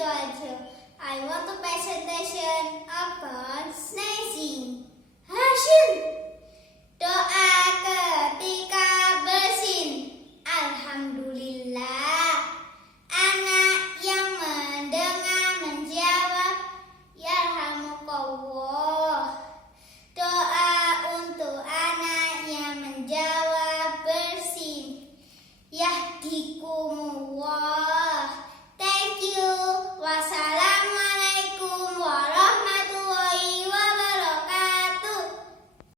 Sidoarjo. I want to presentation upon sneezing. Hashim. Doa ketika bersin. Alhamdulillah. Anak yang mendengar menjawab, Yarhamukallah. Doa untuk anak yang menjawab bersin. Yahdikum